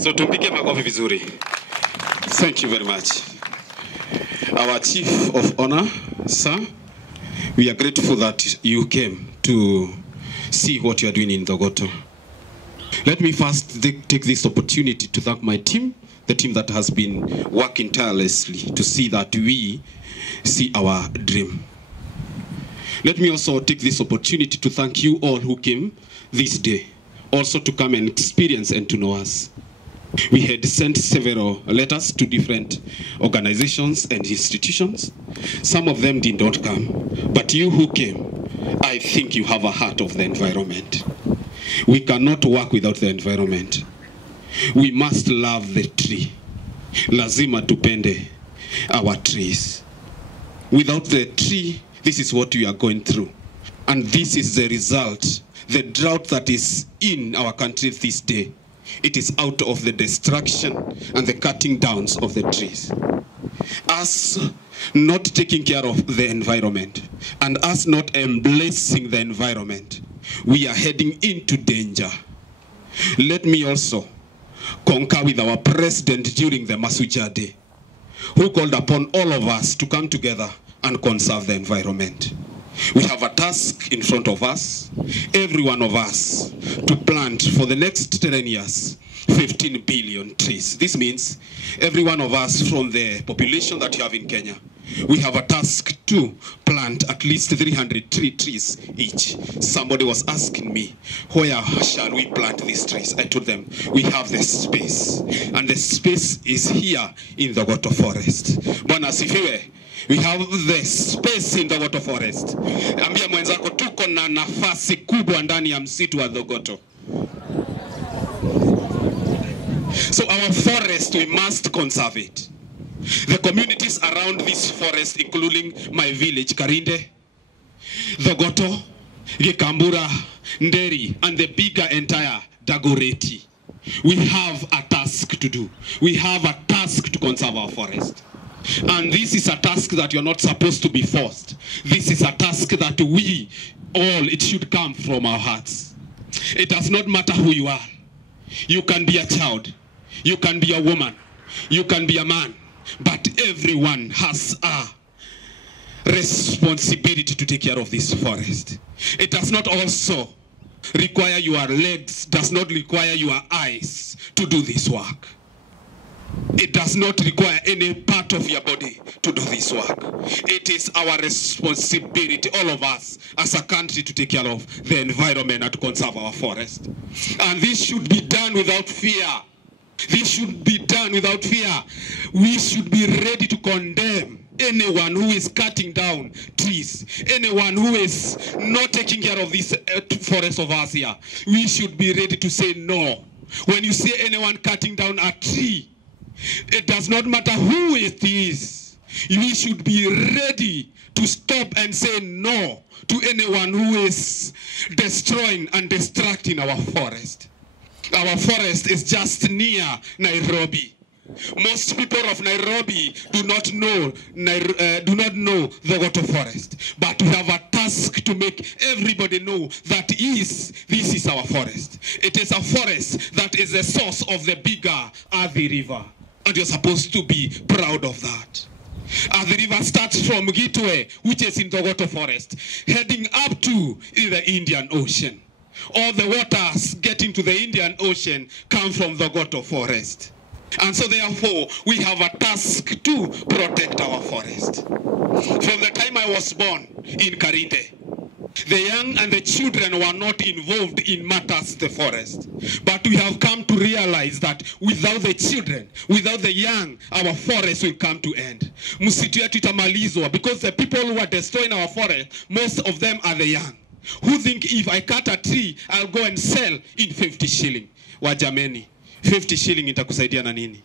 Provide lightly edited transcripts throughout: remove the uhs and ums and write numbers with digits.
So tumpige makofi vizuri. Thank you very much. Our Chief of Honor, sir, we are grateful that you came to see what you are doing in Thogoto. Let me first take this opportunity to thank my team, the team that has been working tirelessly to see that we see our dream. Let me also take this opportunity to thank you all who came this day, also to come and experience and to know us. We had sent several letters to different organizations and institutions. Some of them did not come, but you who came, I think you have a heart of the environment. We cannot work without the environment. We must love the tree. Lazima tupende our trees. Without the tree, this is what we are going through. And this is the result, the drought that is in our country this day. It is out of the destruction and the cutting downs of the trees. Us not taking care of the environment and us not embracing the environment, we are heading into danger. Let me also concur with our president during the Masuja Day, who called upon all of us to come together and conserve the environment. We have a task in front of us, every one of us, to plant for the next 10 years 15 billion trees. This means every one of us from the population that you have in Kenya, we have a task to plant at least 300 trees each. Somebody was asking me, where shall we plant these trees? I told them, we have the space. And the space is here in the Thogoto Forest. Bwana asifiwe. We have the space in the Thogoto Forest. Ambia mwenzako tuko na nafasi kubwa ndani ya msitu wa Thogoto. So our forest, we must conserve it. The communities around this forest, including my village, Karinde, Thogoto, Gikambura, Nderi, and the bigger entire Dagoretti, we have a task to do. We have a task to conserve our forest. And this is a task that you're not supposed to be forced. This is a task that we all, it should come from our hearts. It does not matter who you are. You can be a child. You can be a woman. You can be a man. But everyone has a responsibility to take care of this forest. It does not also require your legs, does not require your eyes to do this work. It does not require any part of your body to do this work. It is our responsibility, all of us, as a country, to take care of the environment and to conserve our forest. And this should be done without fear. This should be done without fear. We should be ready to condemn anyone who is cutting down trees, anyone who is not taking care of this forest of ours here. We should be ready to say no. When you see anyone cutting down a tree, it does not matter who it is. We should be ready to stop and say no to anyone who is destroying and distracting our forest. Our forest is just near Nairobi. Most people of Nairobi do not know the Thogoto Forest. But we have a task to make everybody know that this is our forest. It is a forest that is the source of the bigger Athi River. And you're supposed to be proud of that. The river starts from Gitwe, which is in Thogoto Forest, heading up to the Indian Ocean. All the waters getting to the Indian Ocean come from the Thogoto Forest. And so therefore, we have a task to protect our forest. From the time I was born in Karinde, the young and the children were not involved in matters the forest. But we have come to realize that without the children, without the young, our forest will come to end. Msitu yetu itamalizwa, because the people who are destroying our forest, most of them are the young, who think if I cut a tree, I'll go and sell in 50 shilling. Wajameni, 50 shilling itakusaidia na nini?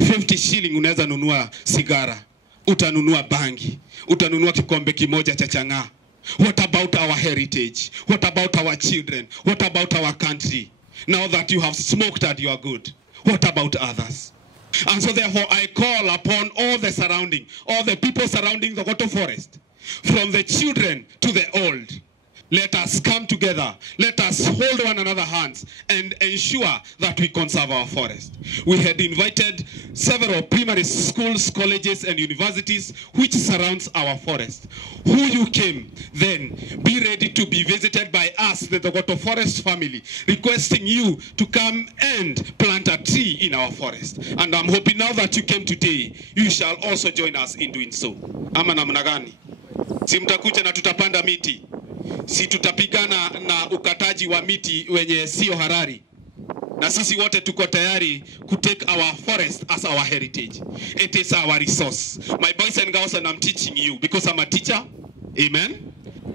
50 shilling unaweza nunua sigara, utanunua bangi, utanunua kikombe kimoja cha chang'aa. What about our heritage? What about our children? What about our country? Now that you have smoked and you are good, what about others? And so therefore I call upon all the people surrounding the Thogoto Forest, from the children to the old, Let us come together. Let us hold one another hands and ensure that we conserve our forest. We had invited several primary schools, colleges, and universities which surrounds our forest. Who you came, then be ready to be visited by us, the Thogoto Forest family, requesting you to come and plant a tree in our forest. And I'm hoping now that you came today, you shall also join us in doing so. Ama namna gani? Si mtakuja na tutapanda miti. Si tutapigana na ukataji wa miti wenye sio harari. Na sisi wote tuko tayari to take our forest as our heritage. It is our resource. My boys and girls, and I'm teaching you because I'm a teacher. Amen.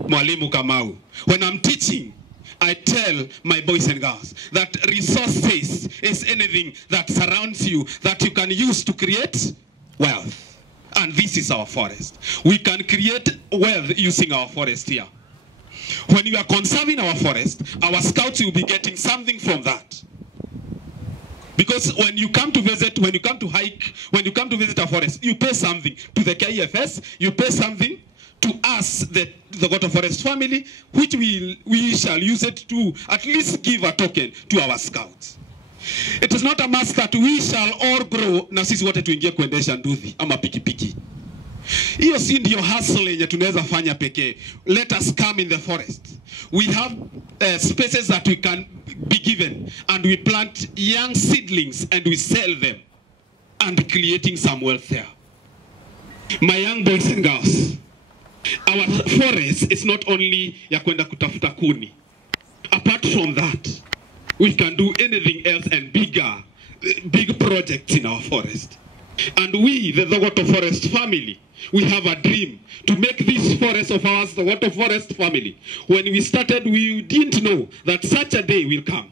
Mwalimu Kamau. When I'm teaching, I tell my boys and girls that resources is anything that surrounds you that you can use to create wealth. And this is our forest. We can create wealth using our forest here. When you are conserving our forest, our scouts will be getting something from that. Because when you come to visit, when you come to hike, when you come to visit a forest, you pay something to the KEFS, you pay something to us, the Thogoto Forest family, which we shall use it to at least give a token to our scouts. It is not a must that we shall all grow na sisi wote tuingie kuendesha nduthi ama pikipiki. Hiyo si ndio hustle yenye tunaweza fanya pekee. Let us come in the forest. We have spaces that we can be given, and we plant young seedlings and we sell them and creating some wealth there. My young boys and girls, our forest is not only ya kwenda kutafuta kuni. Apart from that, we can do anything else and big projects in our forest. And we, the Thogoto Forest family, we have a dream to make this forest of ours, the Thogoto Forest family. When we started, we didn't know that such a day will come.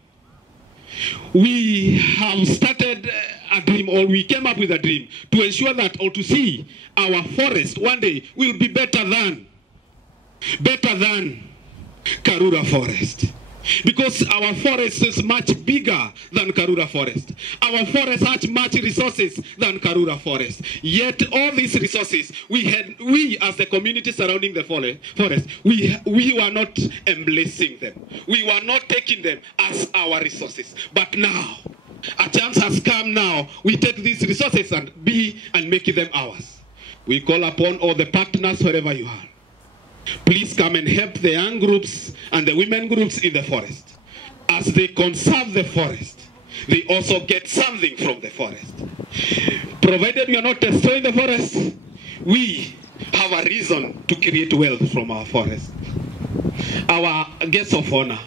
We have started a dream, or we came up with a dream to ensure that, or to see our forest one day will be better than Karura Forest. Because our forest is much bigger than Karura Forest. Our forest has much resources than Karura Forest. Yet all these resources, we as the community surrounding the forest, we were not embracing them. We were not taking them as our resources. But now, a chance has come now. We take these resources and make them ours. We call upon all the partners wherever you are. Please come and help the young groups and the women groups in the forest. As they conserve the forest, they also get something from the forest. Provided we are not destroying the forest, we have a reason to create wealth from our forest. Our guests of honor,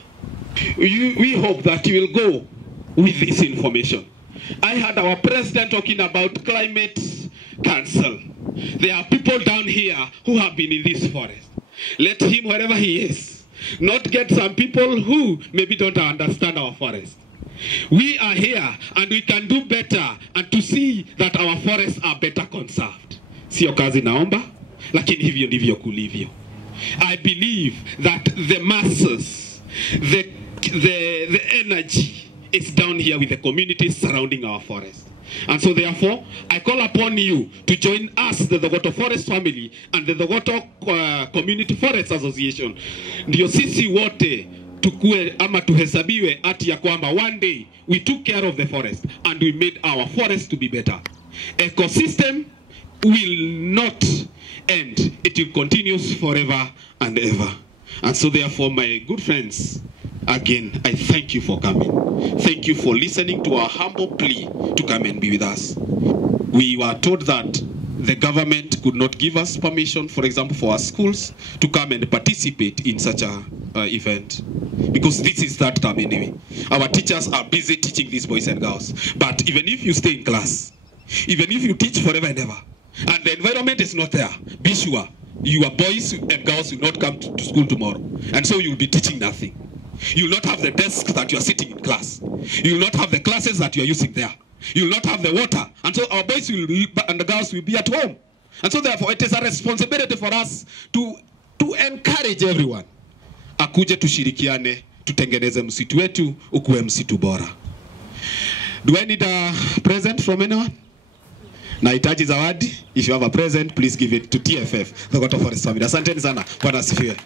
we hope that you will go with this information. I heard our president talking about climate council. There are people down here who have been in this forest. Let him, wherever he is, not get some people who maybe don't understand our forest. We are here and we can do better and to see that our forests are better conserved. Sio kazi naomba, lakini hivyo ndivyo kulivyo. I believe that the masses, the energy is down here with the communities surrounding our forest. And so therefore, I call upon you to join us, the Thogoto Forest family, and the Thogoto Community Forest Association. Ndio sisi wote tukue ama tuhesabiwe ati ya kwamba one day we took care of the forest and we made our forest to be better. Ecosystem will not end. It will continue forever and ever. And so therefore, my good friends, again, I thank you for coming. Thank you for listening to our humble plea to come and be with us. We were told that the government could not give us permission, for example, for our schools to come and participate in such a event. Because this is that time anyway. Our teachers are busy teaching these boys and girls. But even if you stay in class, even if you teach forever and ever, and the environment is not there, be sure your boys and girls will not come to school tomorrow. And so you will be teaching nothing. You will not have the desk that you are sitting in class. You will not have the classes that you are using there. You will not have the water. And so our boys and the girls will be at home. And so therefore it is a responsibility for us to encourage everyone. Akuje tushirikiane, tutengeneze msitu wetu, ukuwe msitu bora. Do I need a present from anyone? Nahitaji zawadi. If you have a present, please give it to TFF, the Thogoto Forest family. Asanteni sana. Bwana asifiwe.